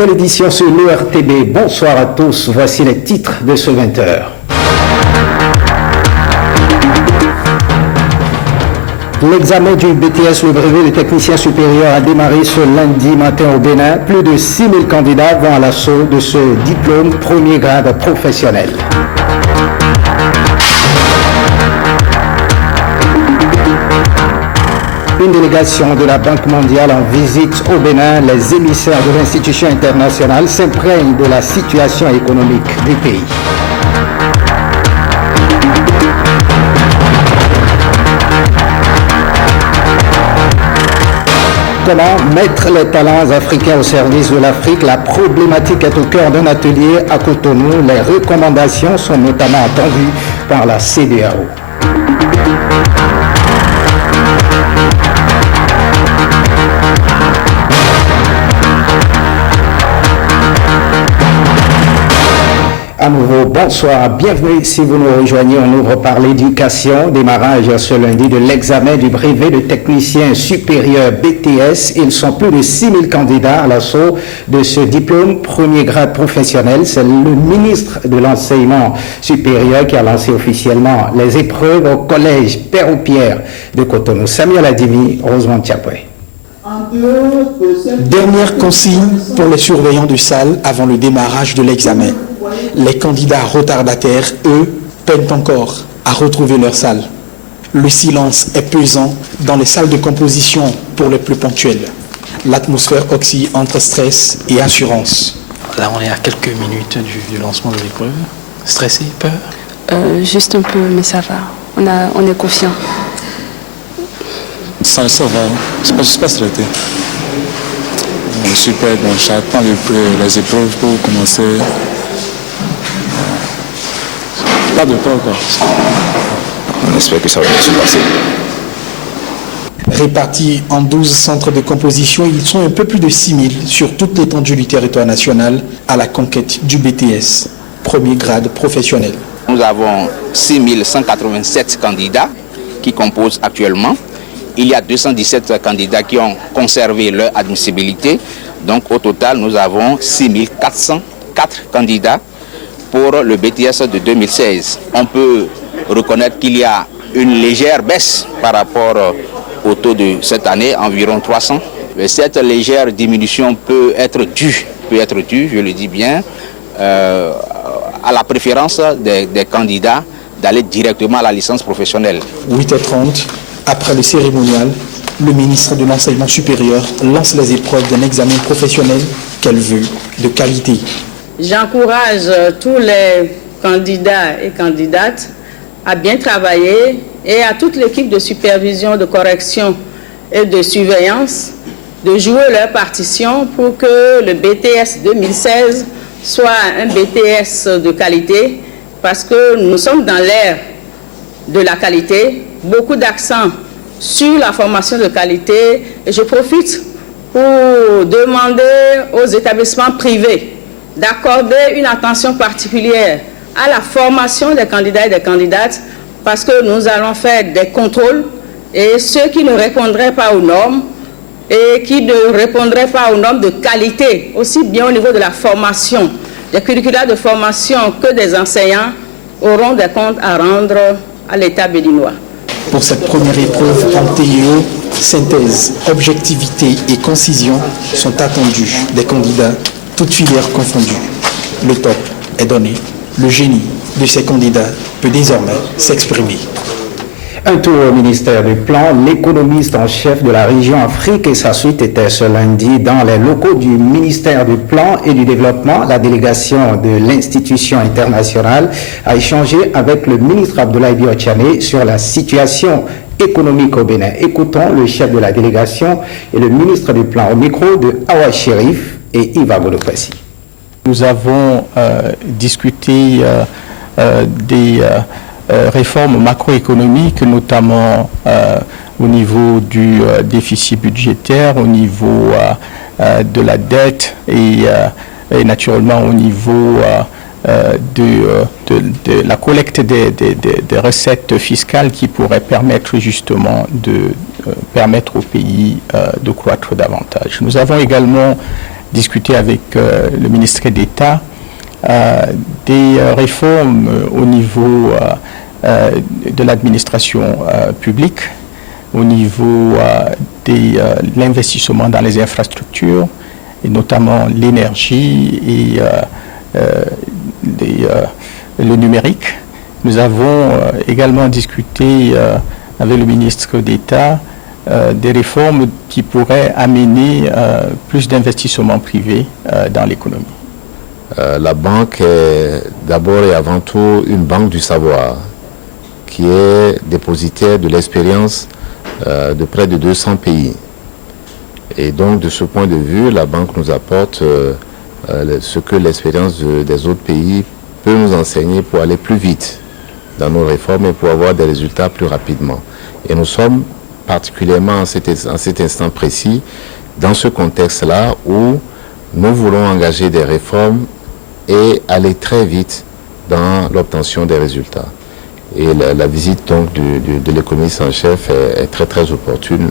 Nouvelle édition sur l'ORTB. Bonsoir à tous. Voici les titres de ce 20h. L'examen du BTS, le brevet de technicien supérieur, a démarré ce lundi matin au Bénin. Plus de 6000 candidats vont à l'assaut de ce diplôme premier grade professionnel. Une délégation de la Banque mondiale en visite au Bénin. Les émissaires de l'institution internationale s'imprègnent de la situation économique du pays. Comment mettre les talents africains au service de l'Afrique? La problématique est au cœur d'un atelier à Cotonou. Les recommandations sont notamment attendues par la CEDEAO. À nouveau, bonsoir, bienvenue si vous nous rejoignez. On ouvre par l'éducation. Démarrage ce lundi de l'examen du brevet de technicien supérieur BTS. Ils sont plus de 6000 candidats à l'assaut de ce diplôme premier grade professionnel. C'est le ministre de l'enseignement supérieur qui a lancé officiellement les épreuves au collège Père-au-Pierre de Cotonou. Samuel Adimi, Rosemont Tchapoué. Dernière consigne pour les surveillants de salle avant le démarrage de l'examen. Les candidats retardataires, eux, peinent encore à retrouver leur salle. Le silence est pesant dans les salles de composition pour les plus ponctuels. L'atmosphère oscille entre stress et assurance. Là, on est à quelques minutes du lancement de l'épreuve. Stressé, peur? Juste un peu, mais ça va. On est confiant. Ça va, c'est pas stressé. Super, bon, j'attends les épreuves pour commencer. Pas de peur, quoi. On espère que ça va bien se passer. Répartis en 12 centres de composition, ils sont un peu plus de 6000 sur toute l'étendue du territoire national à la conquête du BTS, premier grade professionnel. Nous avons 6187 candidats qui composent actuellement. Il y a 217 candidats qui ont conservé leur admissibilité. Donc au total, nous avons 6404 candidats pour le BTS de 2016. On peut reconnaître qu'il y a une légère baisse par rapport au taux de cette année, environ 300. Mais cette légère diminution peut être due, je le dis bien, à la préférence des candidats d'aller directement à la licence professionnelle. 8h30, après le cérémonial, le ministre de l'Enseignement supérieur lance les épreuves d'un examen professionnel qu'elle veut de qualité. J'encourage tous les candidats et candidates à bien travailler et à toute l'équipe de supervision, de correction et de surveillance de jouer leur partition pour que le BTS 2016 soit un BTS de qualité parce que nous sommes dans l'ère de la qualité, beaucoup d'accent sur la formation de qualité et je profite pour demander aux établissements privés d'accorder une attention particulière à la formation des candidats et des candidates parce que nous allons faire des contrôles et ceux qui ne répondraient pas aux normes et qui ne répondraient pas aux normes de qualité, aussi bien au niveau de la formation, des curricula de formation que des enseignants auront des comptes à rendre à l'État béninois. Pour cette première épreuve en TEO, synthèse, objectivité et concision sont attendus des candidats, toutes filières confondues. Le top est donné. Le génie de ces candidats peut désormais s'exprimer. Un tour au ministère du Plan. L'économiste en chef de la région Afrique et sa suite était ce lundi dans les locaux du ministère du Plan et du Développement. La délégation de l'institution internationale a échangé avec le ministre Abdoulaye Bio-Tchane sur la situation économique au Bénin. Écoutons le chef de la délégation et le ministre du Plan au micro de Awa Chérif et Yves Agodopressi. Nous avons discuté des réformes macroéconomiques, notamment au niveau du déficit budgétaire, au niveau de la dette et naturellement au niveau de la collecte des recettes fiscales qui pourraient permettre justement de permettre au pays de croître davantage. Nous avons également discuté avec le ministre d'État des réformes au niveau de l'administration publique, au niveau de l'investissement dans les infrastructures, et notamment l'énergie et le numérique. Nous avons également discuté avec le ministre d'État des réformes qui pourraient amener plus d'investissements privés dans l'économie. La banque est d'abord et avant tout une banque du savoir qui est dépositaire de l'expérience de près de 200 pays. Et donc de ce point de vue, la banque nous apporte ce que l'expérience des autres pays peut nous enseigner pour aller plus vite dans nos réformes et pour avoir des résultats plus rapidement. Et nous sommes particulièrement en cet instant précis dans ce contexte-là où nous voulons engager des réformes et aller très vite dans l'obtention des résultats. Et la visite donc de l'économiste en chef est très très opportune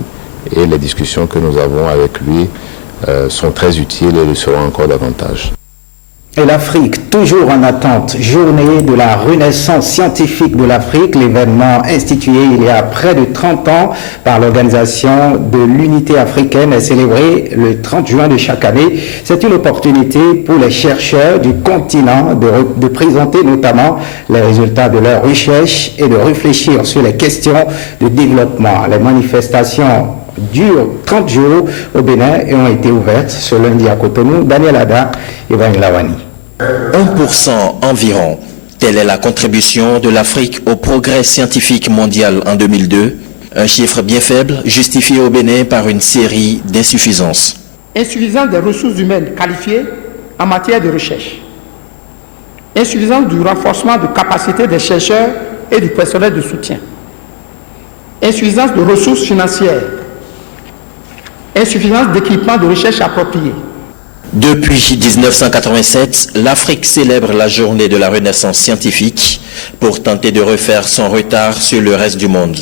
et les discussions que nous avons avec lui sont très utiles et le seront encore davantage. Et l'Afrique, toujours en attente, journée de la renaissance scientifique de l'Afrique, l'événement institué il y a près de 30 ans par l'Organisation de l'Unité africaine est célébré le 30 juin de chaque année. C'est une opportunité pour les chercheurs du continent de présenter notamment les résultats de leurs recherches et de réfléchir sur les questions de développement. Les manifestations durent 30 jours au Bénin et ont été ouvertes ce lundi à Cotonou. Daniel Ada et Van Lawani. 1% environ. Telle est la contribution de l'Afrique au progrès scientifique mondial en 2002. Un chiffre bien faible, justifié au Bénin par une série d'insuffisances. Insuffisance des ressources humaines qualifiées en matière de recherche. Insuffisance du renforcement de capacité des chercheurs et du personnel de soutien. Insuffisance de ressources financières. Insuffisance d'équipements de recherche appropriés. Depuis 1987, l'Afrique célèbre la journée de la renaissance scientifique pour tenter de refaire son retard sur le reste du monde.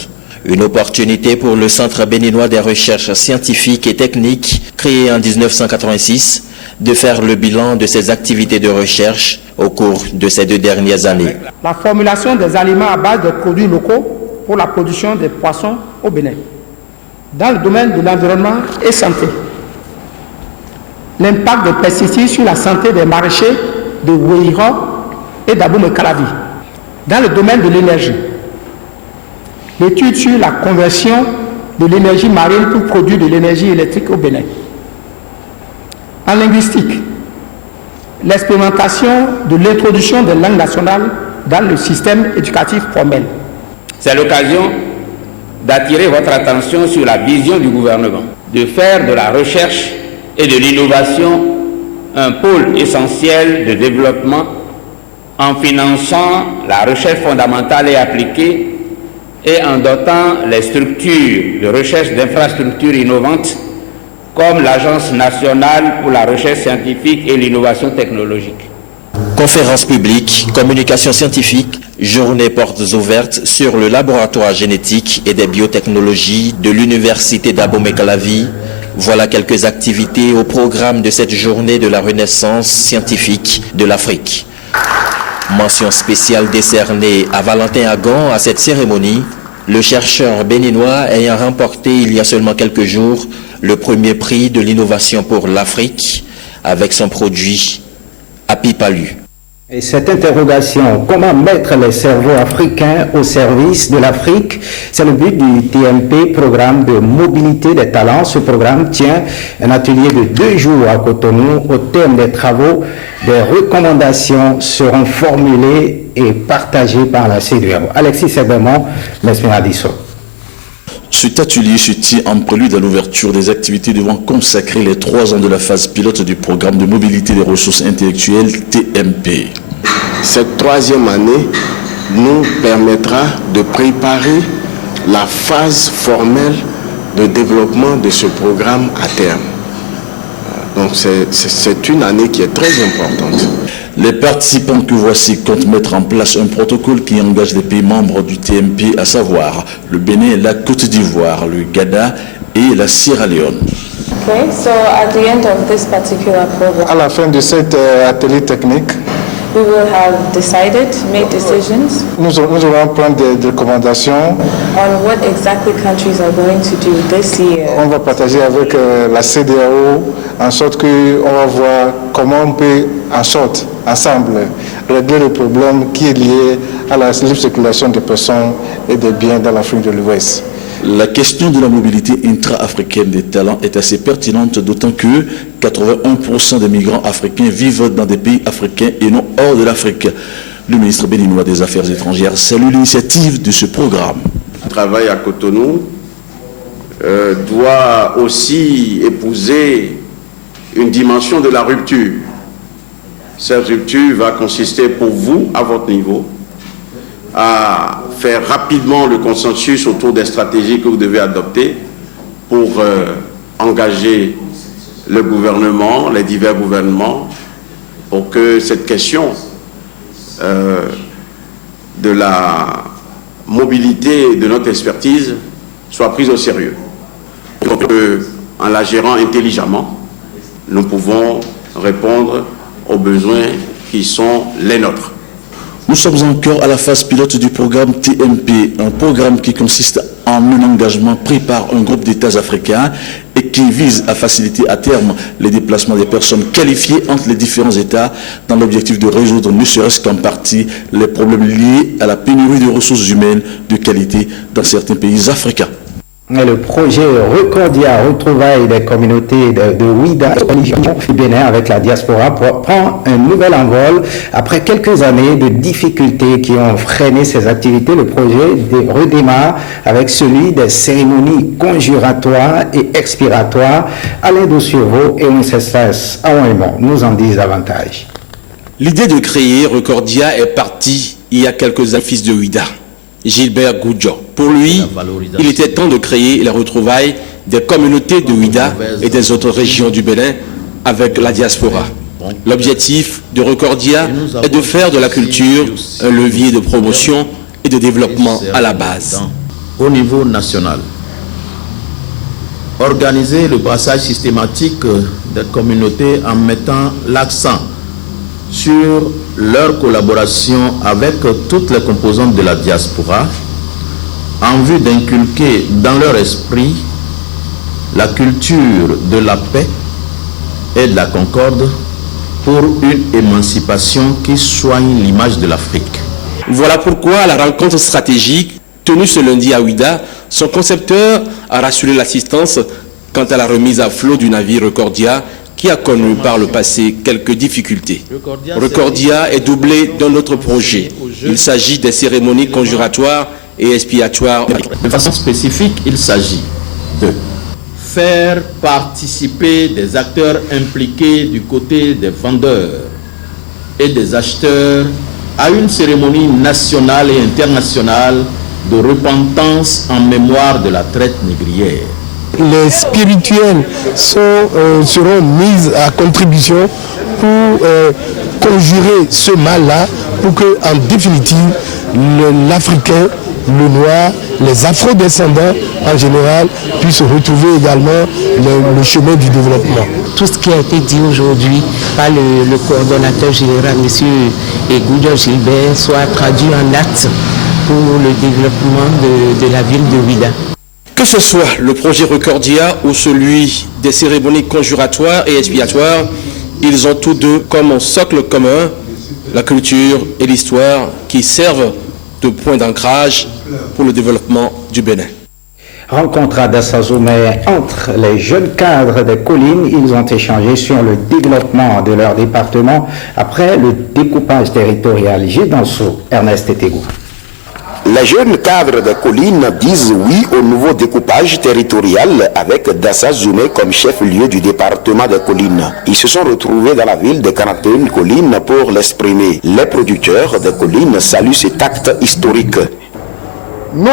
Une opportunité pour le Centre béninois des recherches scientifiques et techniques, créé en 1986, de faire le bilan de ses activités de recherche au cours de ces 2 dernières années. La formulation des aliments à base de produits locaux pour la production des poissons au Bénin. Dans le domaine de l'environnement et santé, l'impact des pesticides sur la santé des maraîchers de Ouéhira et d'Abou-Mekalavi. Dans le domaine de l'énergie, l'étude sur la conversion de l'énergie marine pour produire de l'énergie électrique au Bénin. En linguistique, l'expérimentation de l'introduction des langues nationales dans le système éducatif formel. C'est l'occasion d'attirer votre attention sur la vision du gouvernement, de faire de la recherche et de l'innovation un pôle essentiel de développement en finançant la recherche fondamentale et appliquée et en dotant les structures de recherche d'infrastructures innovantes comme l'Agence nationale pour la recherche scientifique et l'innovation technologique. Conférences publiques, communication scientifique, journée portes ouvertes sur le laboratoire génétique et des biotechnologies de l'Université d'Abomey-Calavi. Voilà quelques activités au programme de cette journée de la renaissance scientifique de l'Afrique. Mention spéciale décernée à Valentin Agon à cette cérémonie, le chercheur béninois ayant remporté il y a seulement quelques jours le premier prix de l'innovation pour l'Afrique avec son produit Apipalu. Et cette interrogation, comment mettre les cerveaux africains au service de l'Afrique, c'est le but du TMP, programme de mobilité des talents. Ce programme tient un atelier de 2 jours à Cotonou. Au terme des travaux, des recommandations seront formulées et partagées par la CEDEAO. Alexis Sebemon, l'Espéradisso. Cet atelier se tient en prélude à l'ouverture des activités devant consacrer les 3 ans de la phase pilote du programme de mobilité des ressources intellectuelles TMP. Cette 3e année nous permettra de préparer la phase formelle de développement de ce programme à terme. Donc c'est une année qui est très importante. Les participants que voici comptent mettre en place un protocole qui engage les pays membres du TMP, à savoir le Bénin, la Côte d'Ivoire, le Ghana et la Sierra Leone. Okay, so at the end of this particular program, À la fin de cet atelier technique, we will have made decisions nous allons prendre des recommandations. on what exactly countries are going to do this year. On va partager avec la CEDEAO en sorte qu'on va voir comment on peut ensemble régler le problème qui est lié à la libre circulation des personnes et des biens dans l'Afrique de l'Ouest. La question de la mobilité intra-africaine des talents est assez pertinente, d'autant que 81% des migrants africains vivent dans des pays africains et non hors de l'Afrique. Le ministre béninois des Affaires étrangères salue l'initiative de ce programme. Le travail à Cotonou doit aussi épouser une dimension de la rupture. Cette rupture va consister pour vous, à votre niveau, à faire rapidement le consensus autour des stratégies que vous devez adopter pour engager le gouvernement, les divers gouvernements, pour que cette question de la mobilité de notre expertise soit prise au sérieux. Donc, en la gérant intelligemment, nous pouvons répondre aux besoins qui sont les nôtres. Nous sommes encore à la phase pilote du programme TMP, un programme qui consiste en un engagement pris par un groupe d'États africains et qui vise à faciliter à terme les déplacements des personnes qualifiées entre les différents États dans l'objectif de résoudre, ne serait-ce qu'en partie, les problèmes liés à la pénurie de ressources humaines de qualité dans certains pays africains. Et le projet Recordia, retrouvailles des communautés de Ouida du Bénin avec la diaspora, prend un nouvel envol. Après quelques années de difficultés qui ont freiné ses activités, le projet redémarre avec celui des cérémonies conjuratoires et expiratoires. Alain Dosurvo et Wenceslas Aouaimon nous en disent davantage. L'idée de créer Recordia est partie il y a quelques années, fils de Ouida, Gilbert Goudjo. Pour lui, il était temps de créer les retrouvailles des communautés de Ouida et des autres régions du Bénin avec la diaspora. L'objectif de Recordia est de faire de la culture un levier de promotion et de développement à la base. Au niveau national, organiser le brassage systématique des communautés en mettant l'accent sur leur collaboration avec toutes les composantes de la diaspora en vue d'inculquer dans leur esprit la culture de la paix et de la concorde pour une émancipation qui soigne l'image de l'Afrique. Voilà pourquoi à la rencontre stratégique tenue ce lundi à Ouida, son concepteur a rassuré l'assistance quant à la remise à flot du navire Recordia qui a connu par le passé quelques difficultés. Recordia est doublé d'un autre projet. Il s'agit des cérémonies conjuratoires et expiatoires. De façon spécifique, il s'agit de faire participer des acteurs impliqués du côté des vendeurs et des acheteurs à une cérémonie nationale et internationale de repentance en mémoire de la traite négrière. Les spirituels seront mis à contribution pour conjurer ce mal-là, pour que, en définitive, l'Africain, le Noir, les Afro-descendants en général puissent retrouver également le chemin du développement. Tout ce qui a été dit aujourd'hui par le coordonnateur général, M. Goudjo Gilbert, soit traduit en actes pour le développement de la ville de Ouida. Que ce soit le projet Recordia ou celui des cérémonies conjuratoires et expiatoires, ils ont tous deux comme un socle commun la culture et l'histoire qui servent de point d'ancrage pour le développement du Bénin. Rencontre à Dassazoumé entre les jeunes cadres des collines. Ils ont échangé sur le développement de leur département après le découpage territorial. Gédanso, Ernest Etegou. Les jeunes cadres des collines disent oui au nouveau découpage territorial avec Dassazoumé comme chef-lieu du département des collines. Ils se sont retrouvés dans la ville de 41 collines pour l'exprimer. Les producteurs des collines saluent cet acte historique. Nous,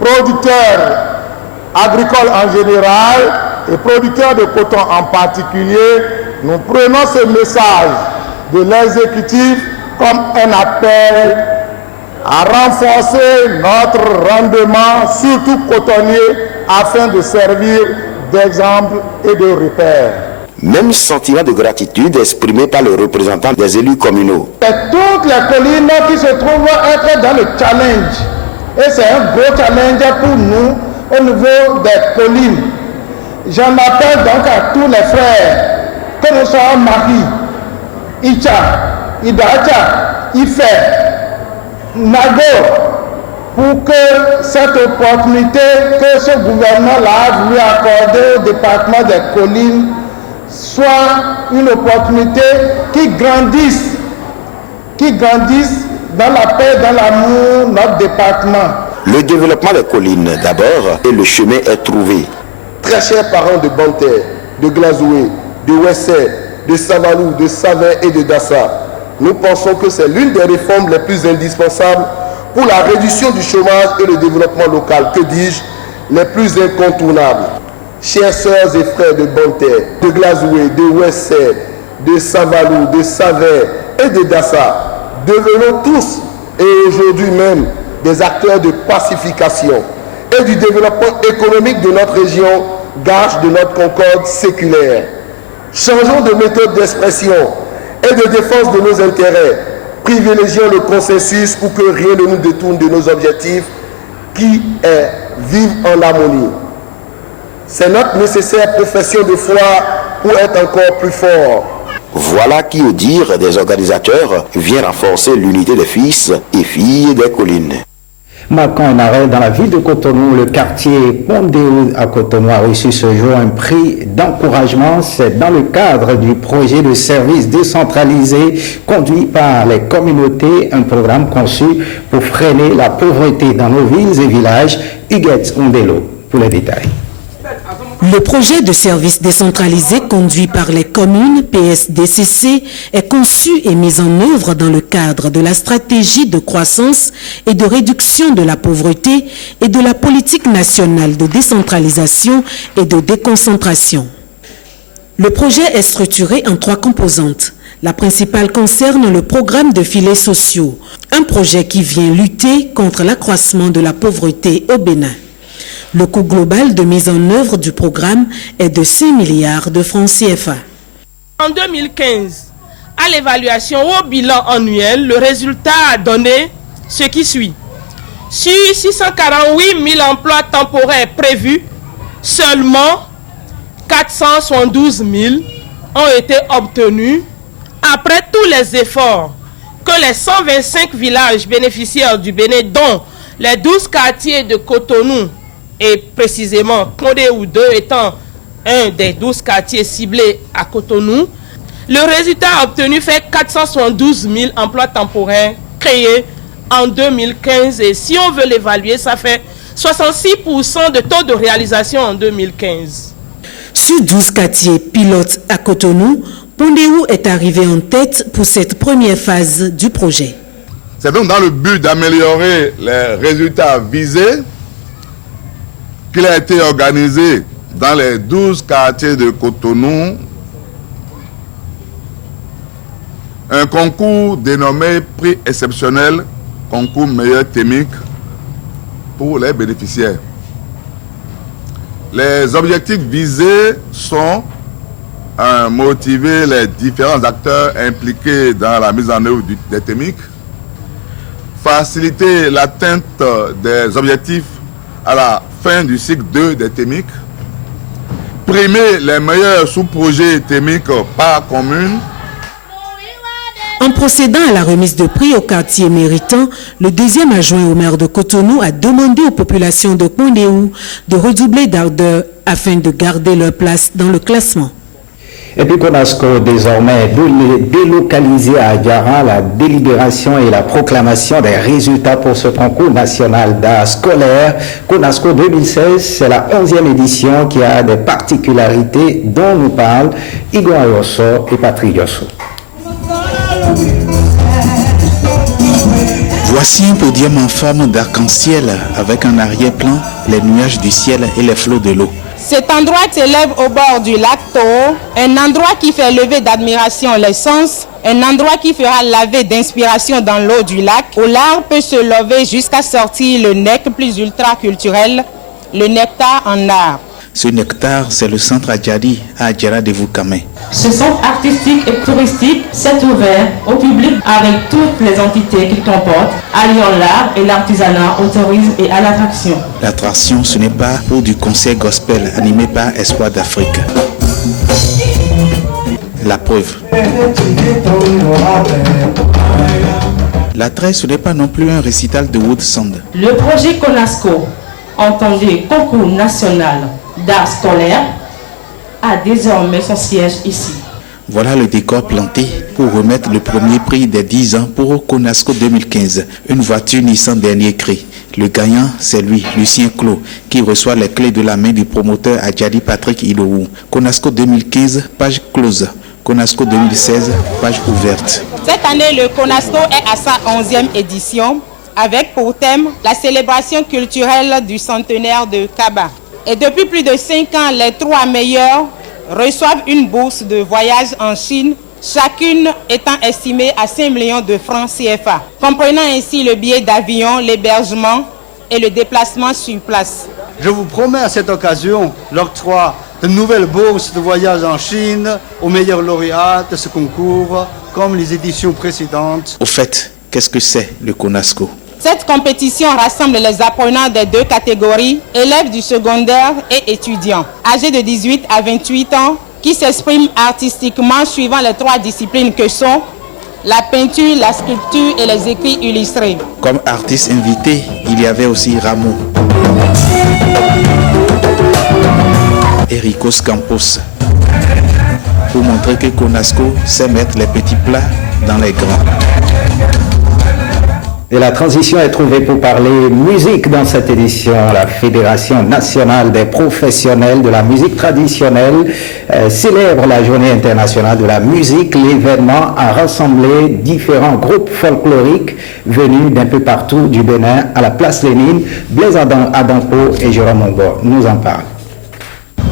producteurs agricoles en général et producteurs de coton en particulier, nous prenons ce message de l'exécutif comme un appel à renforcer notre rendement, surtout cotonnier, afin de servir d'exemple et de repère. Même sentiment de gratitude exprimé par les représentants des élus communaux. Et toutes les collines qui se trouvent être dans le challenge. Et c'est un gros challenge pour nous au niveau des collines. J'en appelle donc à tous les frères, que nous soyons Marie, Icha, Idacha, Ife, Nago, pour que cette opportunité que ce gouvernement-là a voulu accorder au département des collines soit une opportunité qui grandisse dans la paix, dans l'amour, notre département. Le développement des collines d'abord et le chemin est trouvé. Très chers parents de Banter, de Glazoué, de Wessé, de Savalou, de Savin et de Dassa, nous pensons que c'est l'une des réformes les plus indispensables pour la réduction du chômage et le développement local, que dis-je, les plus incontournables. Chers sœurs et frères de Banter, de Glazoué, de Wessé, de Savalou, de Savin et de Dassa, devenons tous et aujourd'hui même des acteurs de pacification et du développement économique de notre région, gage de notre concorde séculaire. Changeons de méthode d'expression et de défense de nos intérêts. Privilégions le consensus pour que rien ne nous détourne de nos objectifs qui est vivre en harmonie. C'est notre nécessaire profession de foi pour être encore plus fort. Voilà qui, au dire des organisateurs, vient renforcer l'unité des fils et filles des collines. Marquant un arrêt dans la ville de Cotonou, le quartier Pondéou à Cotonou a reçu ce jour un prix d'encouragement. C'est dans le cadre du projet de service décentralisé conduit par les communautés, un programme conçu pour freiner la pauvreté dans nos villes et villages. Huguette Ondelo pour les détails. Le projet de service décentralisé conduit par les communes PSDCC est conçu et mis en œuvre dans le cadre de la stratégie de croissance et de réduction de la pauvreté et de la politique nationale de décentralisation et de déconcentration. Le projet est structuré en 3 composantes. La principale concerne le programme de filets sociaux, un projet qui vient lutter contre l'accroissement de la pauvreté au Bénin. Le coût global de mise en œuvre du programme est de 6 milliards de francs CFA. En 2015, à l'évaluation au bilan annuel, le résultat a donné ce qui suit. Sur 648 000 emplois temporaires prévus, seulement 472 000 ont été obtenus après tous les efforts que les 125 villages bénéficiaires du Bénin, dont les 12 quartiers de Cotonou, et précisément Pondéou 2 étant un des 12 quartiers ciblés à Cotonou, le résultat obtenu fait 472 000 emplois temporaires créés en 2015. Et si on veut l'évaluer, ça fait 66% de taux de réalisation en 2015. Sur 12 quartiers pilotes à Cotonou, Pondéou est arrivé en tête pour cette première phase du projet. C'est donc dans le but d'améliorer les résultats visés qu'il a été organisé dans les 12 quartiers de Cotonou un concours dénommé prix exceptionnel, concours meilleur thémique pour les bénéficiaires. Les objectifs visés sont motiver les différents acteurs impliqués dans la mise en œuvre des thémiques, faciliter l'atteinte des objectifs à la fin du cycle 2 des thémiques, primer les meilleurs sous-projets thémiques par commune. En procédant à la remise de prix au quartier méritant, le deuxième adjoint au maire de Cotonou a demandé aux populations de Pondéou de redoubler d'ardeur afin de garder leur place dans le classement. Et puis Conasco, désormais délocalisé à Diarra, la délibération et la proclamation des résultats pour ce concours national d'art scolaire. Conasco 2016, c'est la 11e édition qui a des particularités dont nous parlent Igor Ayosso et Patrick Yosso. Voici un podium en forme d'arc-en-ciel avec en arrière-plan les nuages du ciel et les flots de l'eau. Cet endroit s'élève au bord du lac Toho, un endroit qui fait lever d'admiration les sens, un endroit qui fera laver d'inspiration dans l'eau du lac, où l'art peut se lever jusqu'à sortir le nec plus ultra culturel, le nectar en art. Ce nectar, c'est le centre Adjari à Adjara de Vukame. Ce centre artistique et touristique s'est ouvert au public avec toutes les entités qu'il comporte, alliant l'art et l'artisanat au tourisme et à l'attraction. L'attraction, ce n'est pas pour du concert gospel animé par Espoir d'Afrique. La preuve. L'attrait, ce n'est pas non plus un récital de Woodsound. Le projet CONASCO, entendez Concours national d'art scolaire, a désormais son siège ici. Voilà le décor planté pour remettre le premier prix des 10 ans pour CONASCO 2015, une voiture Nissan dernier cri. Le gagnant, c'est lui, Lucien Clos, qui reçoit les clés de la main du promoteur Adjari Patrick Iloou. CONASCO 2015, page close. CONASCO 2016, page ouverte. Cette année, le CONASCO est à sa 11e édition, avec pour thème la célébration culturelle du centenaire de Kaba. Et depuis plus de 5 ans, les 3 meilleurs reçoivent une bourse de voyage en Chine, chacune étant estimée à 5 millions de francs CFA, comprenant ainsi le billet d'avion, l'hébergement et le déplacement sur place. Je vous promets à cette occasion l'octroi de nouvelles bourses de voyage en Chine aux meilleurs lauréats de ce concours, comme les éditions précédentes. Au fait, qu'est-ce que c'est le CONASCO ? Cette compétition rassemble les apprenants des 2 catégories, élèves du secondaire et étudiants, âgés de 18 à 28 ans, qui s'expriment artistiquement suivant les 3 disciplines que sont la peinture, la sculpture et les écrits illustrés. Comme artiste invité, il y avait aussi Rameau, Ericos Campos, pour montrer que CONASCO sait mettre les petits plats dans les grands. Et la transition est trouvée pour parler musique dans cette édition. La Fédération nationale des professionnels de la musique traditionnelle célèbre la Journée internationale de la musique. L'événement a rassemblé différents groupes folkloriques venus d'un peu partout du Bénin à la place Lénine. Blaise Adampo et Jérôme Mongo nous en parlent.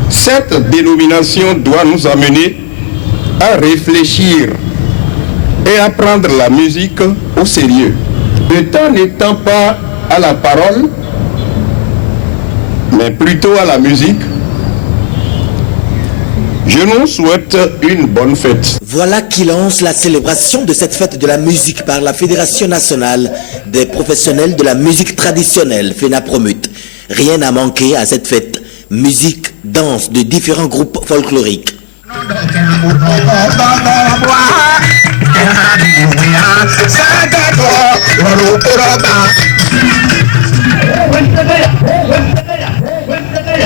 Cette dénomination doit nous amener à réfléchir et à prendre la musique au sérieux. Le temps n'étant pas à la parole, mais plutôt à la musique, je nous souhaite une bonne fête. Voilà qui lance la célébration de cette fête de la musique par la Fédération nationale des professionnels de la musique traditionnelle, FENAPROMUT. Rien n'a manqué à cette fête. Musique, danse de différents groupes folkloriques.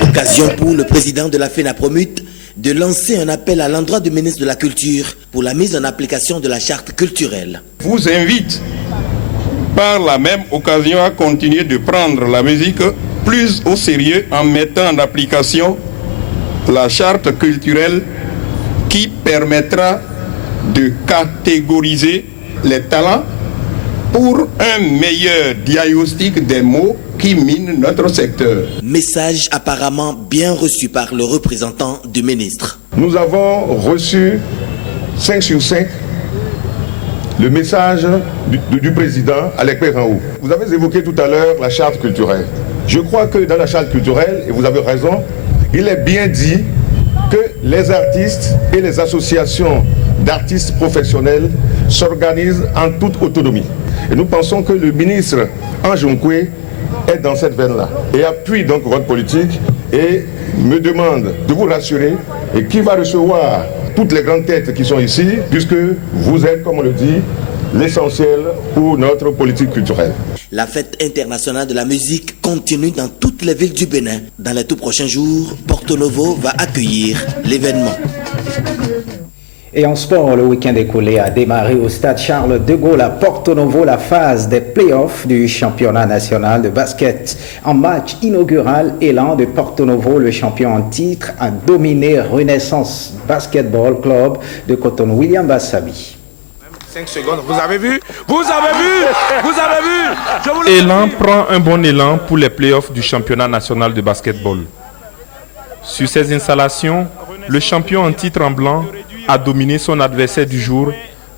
Occasion pour le président de la FENAPROMUT de lancer un appel à l'endroit du ministre de la Culture pour la mise en application de la charte culturelle. Je vous invite par la même occasion à continuer de prendre la musique plus au sérieux en mettant en application la charte culturelle qui permettra de catégoriser les talents pour un meilleur diagnostic des mots qui minent notre secteur. Message apparemment bien reçu par le représentant du ministre. Nous avons reçu 5 sur 5 le message du président Alec Raoult. Vous avez évoqué tout à l'heure la charte culturelle. Je crois que dans la charte culturelle, et vous avez raison, il est bien dit que les artistes et les associations d'artistes professionnels s'organisent en toute autonomie. Et nous pensons que le ministre Anjonkwe est dans cette veine-là et appuie donc votre politique et me demande de vous rassurer et qui va recevoir toutes les grandes têtes qui sont ici, puisque vous êtes, comme on le dit, l'essentiel pour notre politique culturelle. La fête internationale de la musique continue dans toutes les villes du Bénin. Dans les tout prochains jours, Porto Novo va accueillir l'événement. Et en sport, le week-end écoulé a démarré au stade Charles de Gaulle à Porto Novo la phase des playoffs du championnat national de basket. En match inaugural, Élan de Porto Novo, le champion en titre, a dominé Renaissance Basketball Club de Cotonou. William Bassabi. 5 secondes, vous avez vu? Vous avez vu? Vous avez vu? Élan prend un bon élan pour les playoffs du championnat national de basketball. Sur ces installations, le champion en titre en blanc a dominé son adversaire du jour,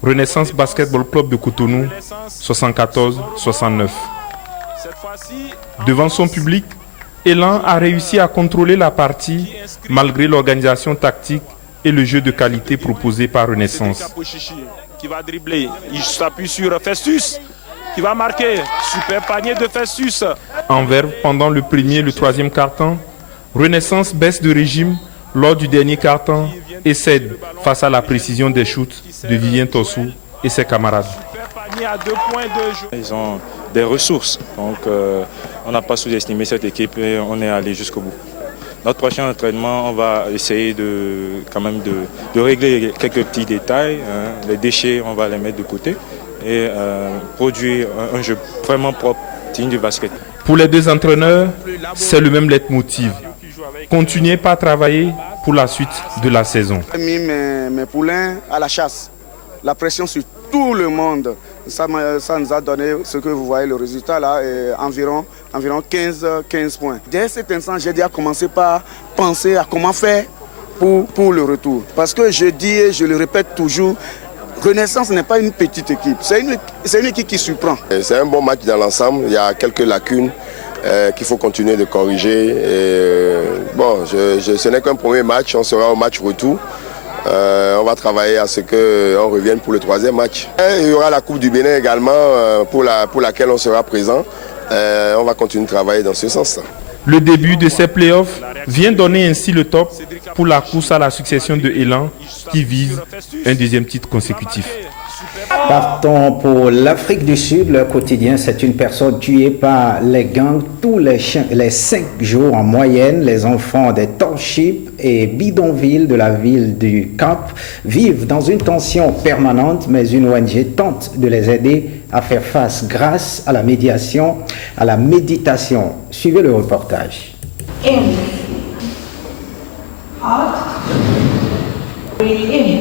Renaissance Basketball Club de Cotonou, 74-69. Devant son public, Elan a réussi à contrôler la partie malgré l'organisation tactique et le jeu de qualité proposé par Renaissance. Qui va dribbler, il s'appuie sur Festus, qui va marquer. Super panier de Festus. En verve, pendant le premier et le troisième quart-temps, Renaissance baisse de régime lors du dernier quart-temps et cède face à la précision des shoots de Vivien Tossou et ses camarades. Ils ont des ressources, donc on n'a pas sous-estimé cette équipe et on est allé jusqu'au bout. Notre prochain entraînement, on va essayer de régler quelques petits détails. Les déchets, on va les mettre de côté et produire un jeu vraiment propre, digne du basket. Pour les deux entraîneurs, c'est le même leitmotiv. Continuez par travailler pour la suite de la saison. J'ai mis mes poulains à la chasse. La pression sur tout le monde. Ça nous a donné ce que vous voyez, le résultat là, environ 15 points. Dès cet instant, j'ai déjà commencé par penser à comment faire pour le retour. Parce que je dis et je le répète toujours, Renaissance n'est pas une petite équipe, c'est une équipe qui surprend. C'est un bon match dans l'ensemble, il y a quelques lacunes qu'il faut continuer de corriger. Ce n'est qu'un premier match, on sera au match retour. On va travailler à ce qu'on revienne pour le troisième match. Et il y aura la Coupe du Bénin également pour laquelle on sera présent. On va continuer de travailler dans ce sens. Le début de ces playoffs vient donner ainsi le top pour la course à la succession de Elan qui vise un deuxième titre consécutif. Partons pour l'Afrique du Sud. Le quotidien, c'est une personne tuée par les gangs tous les 5 jours en moyenne. Les enfants des townships et bidonvilles de la ville du Cap vivent dans une tension permanente, mais une ONG tente de les aider à faire face grâce à la médiation, à la méditation. Suivez le reportage. In. Out. Breathe in.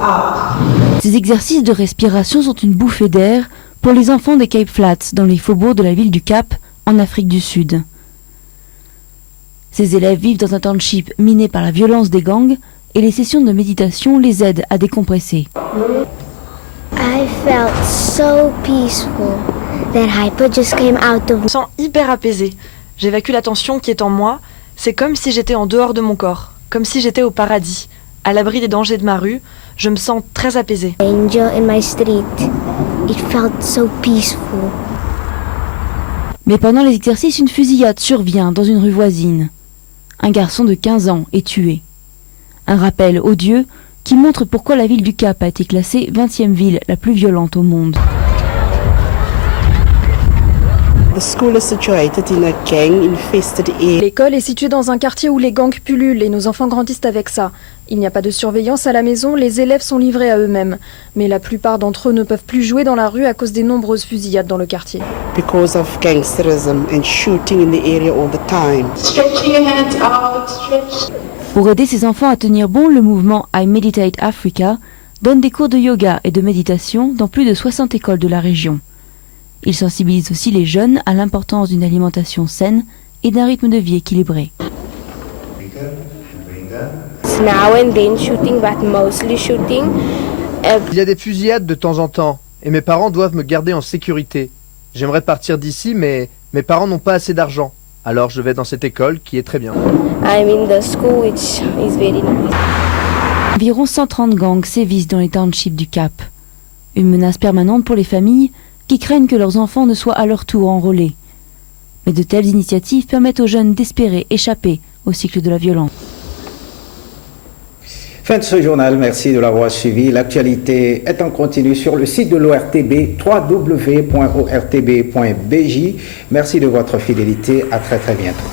Out. Ces exercices de respiration sont une bouffée d'air pour les enfants des Cape Flats dans les faubourgs de la ville du Cap, en Afrique du Sud. Ces élèves vivent dans un township miné par la violence des gangs et les sessions de méditation les aident à décompresser. I felt so peaceful. That hyper just came out of... Je me sens hyper apaisée. J'évacue la tension qui est en moi. C'est comme si j'étais en dehors de mon corps, comme si j'étais au paradis, à l'abri des dangers de ma rue. Je me sens très apaisée. Angel in my street. It felt so peaceful. Mais pendant les exercices, une fusillade survient dans une rue voisine. Un garçon de 15 ans est tué. Un rappel odieux qui montre pourquoi la ville du Cap a été classée 20e ville la plus violente au monde. L'école est située dans un quartier où les gangs pullulent et nos enfants grandissent avec ça. Il n'y a pas de surveillance à la maison, les élèves sont livrés à eux-mêmes. Mais la plupart d'entre eux ne peuvent plus jouer dans la rue à cause des nombreuses fusillades dans le quartier. Because of gangsterism and shooting in the area all the time. Stretching your hands out, stretch. Pour aider ces enfants à tenir bon, le mouvement I Meditate Africa donne des cours de yoga et de méditation dans plus de 60 écoles de la région. Il sensibilise aussi les jeunes à l'importance d'une alimentation saine et d'un rythme de vie équilibré. Now and then shooting, but mostly shooting. Il y a des fusillades de temps en temps, et mes parents doivent me garder en sécurité. J'aimerais partir d'ici, mais mes parents n'ont pas assez d'argent. Alors je vais dans cette école qui est très bien. I'm in the school which is very nice. Environ 130 gangs sévissent dans les townships du Cap. Une menace permanente pour les familles qui craignent que leurs enfants ne soient à leur tour enrôlés. Mais de telles initiatives permettent aux jeunes d'espérer échapper au cycle de la violence. Fin de ce journal, merci de l'avoir suivi. L'actualité est en continu sur le site de l'ORTB, www.ortb.bj. Merci de votre fidélité, à très bientôt.